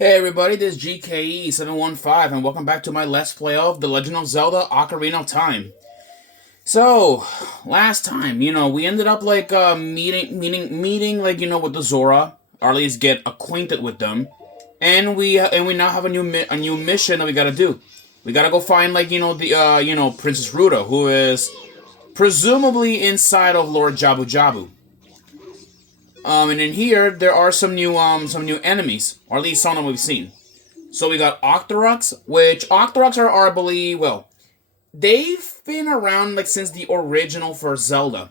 Hey everybody, this is GKE715 and welcome back to my Let's Play of The Legend of Zelda Ocarina of Time. So, last time, we ended up meeting with the Zora, or at least get acquainted with them. And we now have a new mission that we gotta do. We gotta go find Princess Ruta, who is presumably inside of Lord Jabu Jabu. And in here there are some new enemies, or at least some that we've seen. So we got Octoroks, which Octoroks are I believe, well, they've been around since the original first Zelda.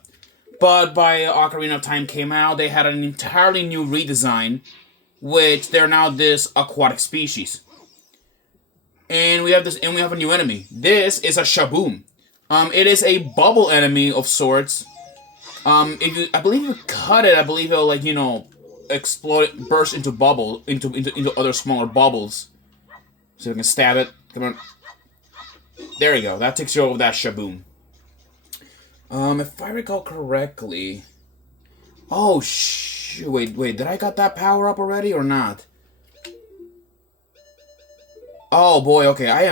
But by Ocarina of Time came out, they had an entirely new redesign, which they're now this aquatic species. And we have a new enemy. This is a Shaboom. It is a bubble enemy of sorts. I believe you cut it, I believe it'll explode, burst into into other smaller bubbles. So you can stab it. Come on. There you go. That takes you over that Shaboom. If I recall correctly. Oh shoot! Wait. Did I got that power up already or not? Oh boy. Okay. I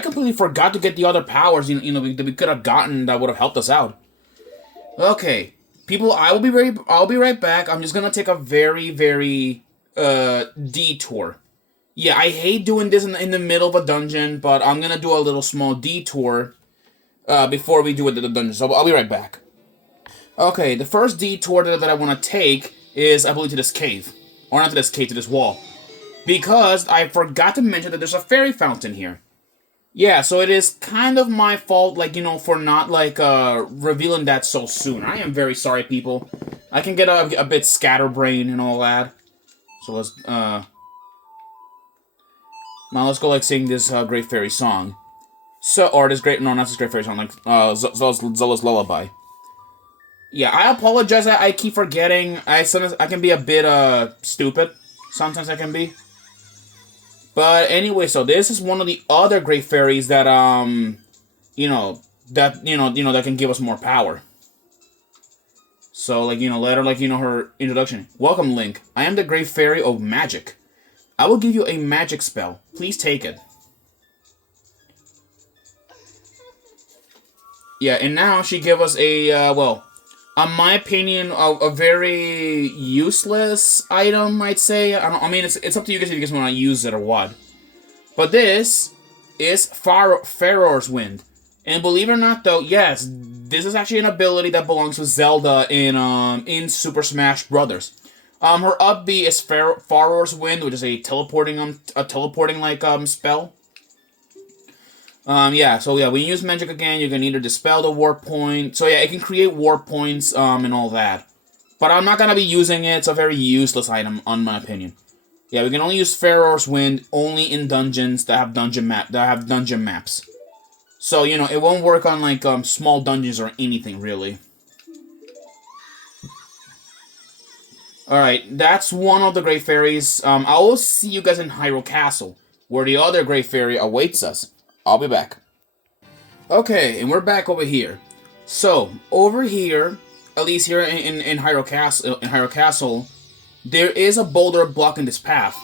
completely forgot to get the other powers. That we could have gotten that would have helped us out. Okay, people, I'll be right back. I'm just gonna take a very detour. Yeah, I hate doing this in the middle of a dungeon, but I'm gonna do a little small detour before we do it in the dungeon. So I'll be right back. Okay, the first detour that I want to take is, I believe, to this cave, or not to this cave, to this wall, because I forgot to mention that there's a fairy fountain here. Yeah, so it is kind of my fault, for not, revealing that so soon. I am very sorry, people. I can get a bit scatterbrained and all that. So let's, now let's go, sing this, Great Fairy song. Or this great, no, not this Great Fairy song, Zelda's Lullaby. Yeah, I apologize, I keep forgetting. Sometimes I can be a bit, stupid. Sometimes I can be. But anyway, so this is one of the other great fairies that that can give us more power. So let her her introduction. Welcome, Link. I am the great fairy of magic. I will give you a magic spell. Please take it. Yeah, and now she gave us a in my opinion, a very useless item, I'd say. I mean, it's up to you guys if you guys want to use it or what. But this is Farore's Wind. And believe it or not, though, yes, this is actually an ability that belongs to Zelda in Super Smash Brothers. Her up B is Farore's Wind, which is a teleporting spell. When you use magic again, you can either dispel the warp point. So yeah, it can create warp points, and all that. But I'm not gonna be using it. It's a very useless item, in my opinion. Yeah, we can only use Farore's Wind only in dungeons that have dungeon maps. So it won't work on small dungeons or anything really. All right, that's one of the Great Fairies. I will see you guys in Hyrule Castle, where the other Great Fairy awaits us. I'll be back. Okay, and we're back over here. So, over here, at least here in Hyrule Castle, there is a boulder blocking this path.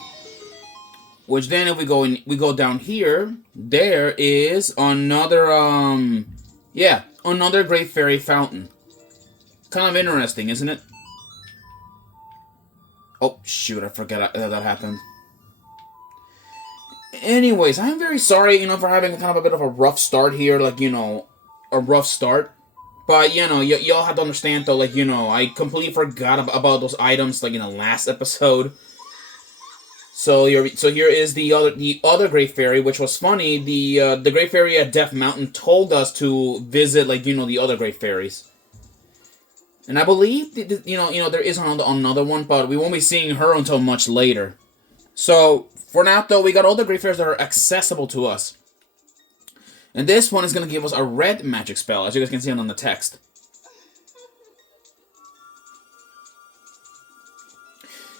Which then, if we go down here, there is another another Great Fairy fountain. Kind of interesting, isn't it? Oh shoot! I forgot that happened. Anyways, I'm very sorry, for having kind of a bit of a rough start here, a rough start. But, y'all have to understand, though, I completely forgot about those items, in the last episode. So here is the other Great Fairy, which was funny. The Great Fairy at Death Mountain told us to visit, the other Great Fairies. And I believe, there is another one, but we won't be seeing her until much later. So, for now, though, we got all the Great Fairies that are accessible to us. And this one is going to give us a red magic spell, as you guys can see on the text.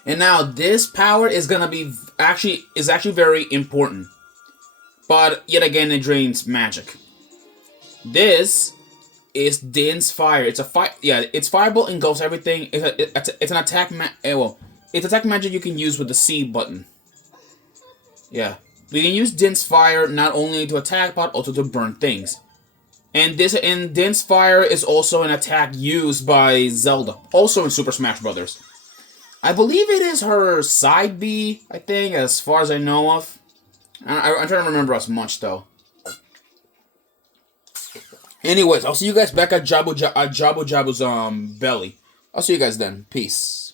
And now, this power is going to be actually very important. But, yet again, it drains magic. This is Din's Fire. It's a its fireball engulfs everything. It's an attack. It's attack magic you can use with the C button. Yeah. We can use Din's Fire not only to attack, but also to burn things. And Din's Fire is also an attack used by Zelda, also in Super Smash Bros. I believe it is her side B, I think, as far as I know of. I'm trying to remember as much, though. Anyways, I'll see you guys back at Jabu Jabu's belly. I'll see you guys then. Peace.